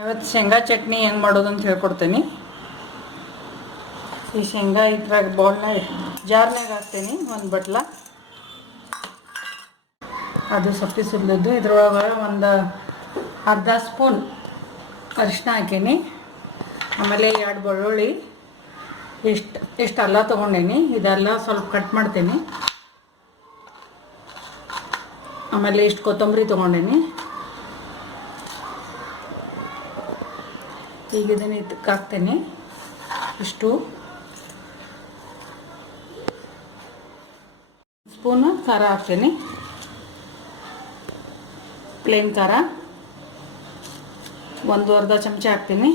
ಇವತ್ತು ಶೇಂಗಾ ಚಟ್ನಿ ಹೆಂಗೆ ಮಾಡೋದು ಅಂತ ಹೇಳ್ಕೊಡ್ತೀನಿ. ಈ ಶೇಂಗಾ ಇದ್ರಾಗ ಬೌಲ್ನಾಗ ಜಾರ್ನಾಗ ಹಾಕ್ತೀನಿ ಒಂದು ಬಟ್ಲ. ಅದು ಸಪ್ಪೆ ಸುಲಿದ್ದು ಇದ್ರೊಳಗೆ ಒಂದು ಅರ್ಧ ಸ್ಪೂನ್ ಅರಿಶಿನ ಹಾಕೀನಿ. ಆಮೇಲೆ 2 ಬೆಳ್ಳುಳ್ಳಿ, ಇಷ್ಟು ಅಲ್ಲ ತೊಗೊಂಡೇನಿ. ಇದೆಲ್ಲ ಸ್ವಲ್ಪ ಕಟ್ ಮಾಡ್ತೀನಿ. ಆಮೇಲೆ ಇಷ್ಟು ಕೊತ್ತಂಬರಿ ತೊಗೊಂಡೇನಿ. ಈಗ ಇದನ್ನು ಇದಕ್ಕೆ ಹಾಕ್ತೇನೆ. ಇಷ್ಟು ಸ್ಪೂನು ಖಾರ ಹಾಕ್ತೀನಿ, ಪ್ಲೇನ್ ಖಾರ 1 ಚಮಚ ಹಾಕ್ತೀನಿ.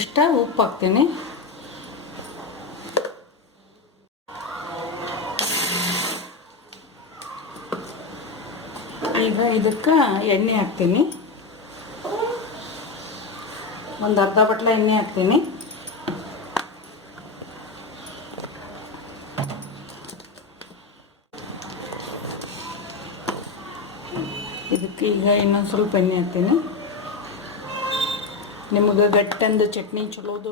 ಇಷ್ಟ ಉಪ್ಪು ಹಾಕ್ತೀನಿ. ಈಗ ಇದಕ್ಕೆ ಎಣ್ಣೆ ಹಾಕ್ತೀನಿ. ಒಂದು ಅರ್ಧ ಬಟ್ಲ ಎಣ್ಣೆ ಹಾಕ್ತೀನಿ. ಇದಕ್ಕೆ ಈಗ ಇನ್ನೊಂದು ಸ್ವಲ್ಪ ಎಣ್ಣೆ ಹಾಕ್ತೀನಿ. ನಿಮಗೆ ಗಟ್ಟಂದು ಚಟ್ನಿ ಚಲೋದು